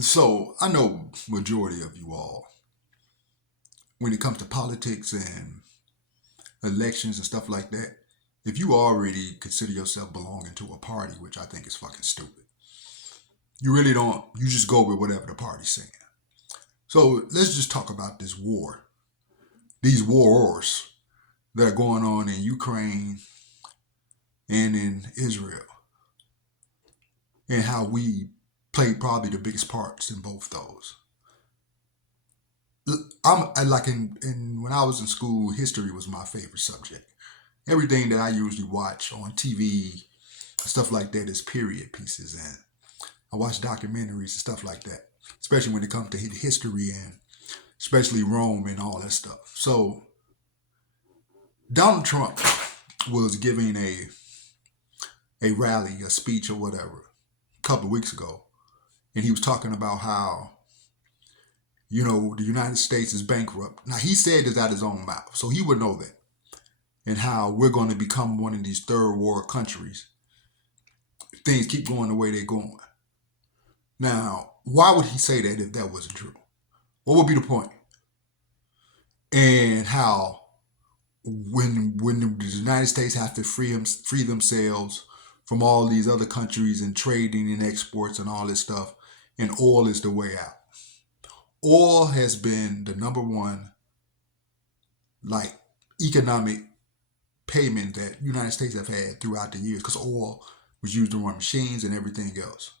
So I know majority of you all, when it comes to politics and elections and stuff like that, if you already consider yourself belonging to a party, which I think is fucking stupid, you really don't. You just go with whatever the party's saying. So let's just talk about this war. These wars that are going on in Ukraine and in Israel, and how we played probably the biggest parts in both those. Like in when I was in school, history was my favorite subject. Everything that I usually watch on TV, stuff like that, is period pieces, and I watch documentaries and stuff like that, especially when it comes to history and especially Rome and all that stuff. So Donald Trump was giving a rally, a speech or whatever, a couple of weeks ago, and he was talking about how the United States is bankrupt. Now he said this out his own mouth, so he would know that, and how we're going to become one of these third world countries. Things keep going the way they're going. Now, why would he say that if that wasn't true? What would be the point? And how when the United States have to free themselves from all these other countries and trading and exports and all this stuff, and oil is the way out. Oil has been the number one like economic payment that United States have had throughout the years because oil was used to run machines and everything else.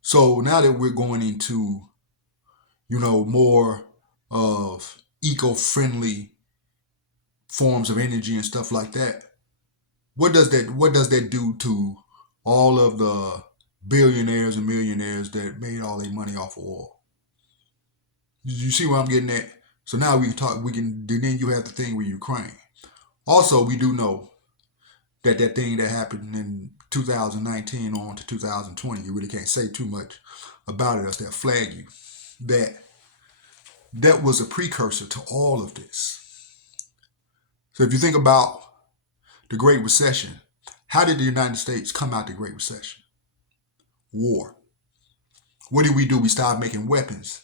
So now that we're going into more of eco-friendly forms of energy and stuff like that, what does that do to all of the billionaires and millionaires that made all their money off of oil? You see where I'm getting at? So now we can talk. We can then you have the thing with Ukraine. Also, we do know that thing that happened in 2019 on to 2020. You really can't say too much about it. As that flag you that that was a precursor to all of this. So if you think about the Great Recession, how did the United States come out the Great Recession? War. What did we do? We started making weapons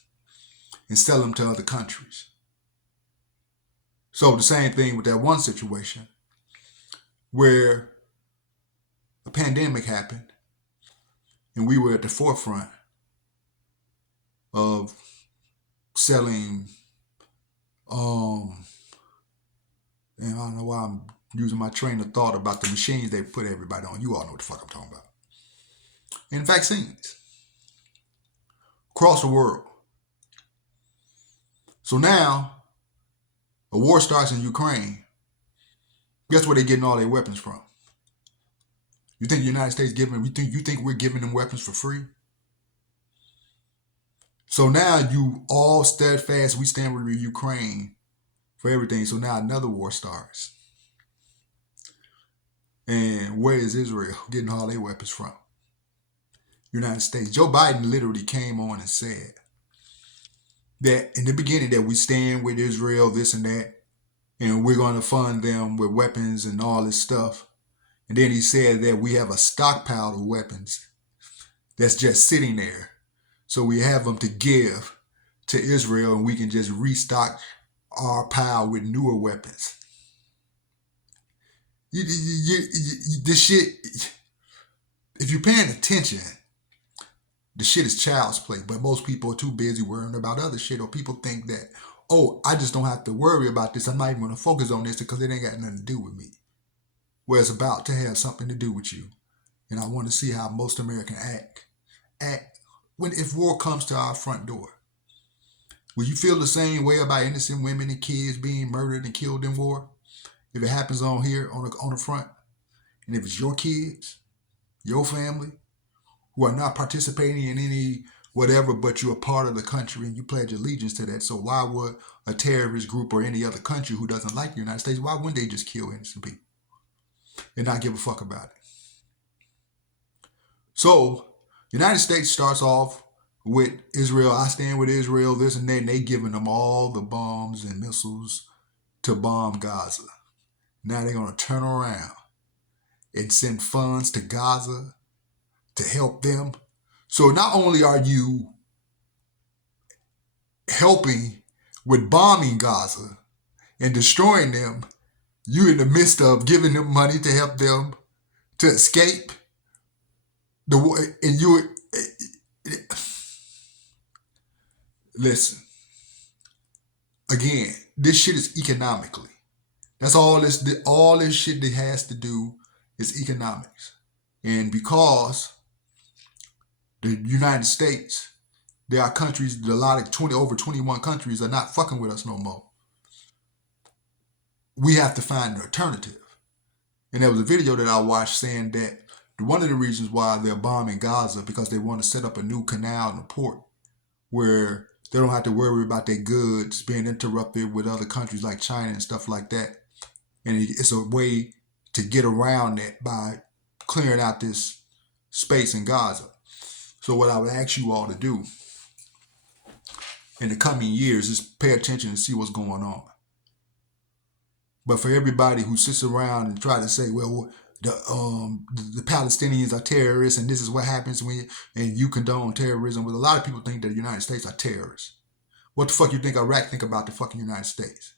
and sell them to other countries. So the same thing with that one situation where a pandemic happened and we were at the forefront of selling um and I don't know why I'm using my train of thought about the machines they put everybody on. You all know what the fuck I'm talking about. And vaccines across the world. So now a war starts in Ukraine. Guess where they're getting all their weapons from? You think the United States giving? You think we're giving them weapons for free? So now you all steadfast. We stand with Ukraine for everything. So now another war starts. And where is Israel getting all their weapons from? United States. Joe Biden literally came on and said that in the beginning that we stand with Israel, this and that, and we're going to fund them with weapons and all this stuff. And then he said that we have a stockpile of weapons that's just sitting there. So we have them to give to Israel and we can just restock our pile with newer weapons. This shit, if you're paying attention, the shit is child's play. But most people are too busy worrying about other shit, or people think that, oh, I just don't have to worry about this. I'm not even going to focus on this because it ain't got nothing to do with me. Where it's about to have something to do with you. And I want to see how most Americans act when if war comes to our front door. Will you feel the same way about innocent women and kids being murdered and killed in war? If it happens on here on the front, and if it's your kids, your family, who are not participating in any whatever, but you're a part of the country and you pledge allegiance to that. So why would a terrorist group or any other country who doesn't like the United States, why wouldn't they just kill innocent people and not give a fuck about it? So the United States starts off with Israel. I stand with Israel, this and that, and they giving them all the bombs and missiles to bomb Gaza. Now they're going to turn around and send funds to Gaza to help them. So not only are you helping with bombing Gaza and destroying them, you in the midst of giving them money to help them to escape the war, and you listen again. This shit is economically. That's all this. All this shit that has to do is economics, and because the United States, there are countries, a lot of over 21 countries are not fucking with us no more. We have to find an alternative. And there was a video that I watched saying that one of the reasons why they're bombing Gaza because they want to set up a new canal and a port where they don't have to worry about their goods being interrupted with other countries like China and stuff like that. And it's a way to get around that by clearing out this space in Gaza. So what I would ask you all to do in the coming years is pay attention and see what's going on. But for everybody who sits around and try to say, well, the Palestinians are terrorists and this is what happens when you condone terrorism, well, a lot of people think that the United States are terrorists. What the fuck you think Iraq think about the fucking United States?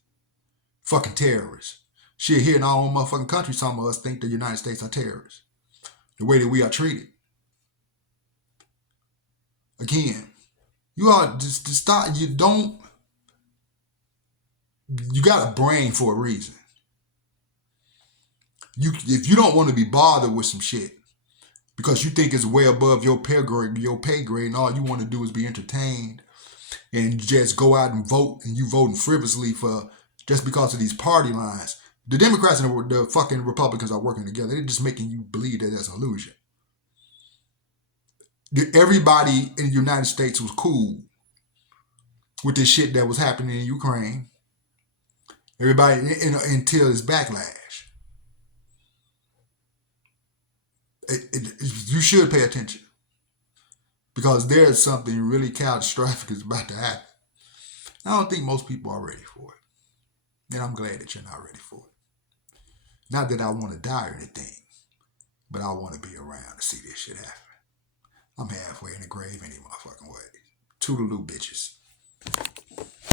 Fucking terrorists. Shit, here in our own motherfucking country, some of us think the United States are terrorists. The way that we are treated. Again, you are just to start. You got a brain for a reason. If you don't want to be bothered with some shit because you think it's way above your pay grade, and all you want to do is be entertained and just go out and vote, and you voting frivolously for just because of these party lines. The Democrats and the fucking Republicans are working together. They're just making you believe that that's an illusion. Everybody in the United States was cool with this shit that was happening in Ukraine. Everybody until this backlash. You should pay attention because there's something really catastrophic is about to happen. I don't think most people are ready for it, and I'm glad that you're not ready for it. Not that I want to die or anything, but I want to be around to see this shit happen. I'm halfway in the grave any motherfucking way. Toodaloo, bitches.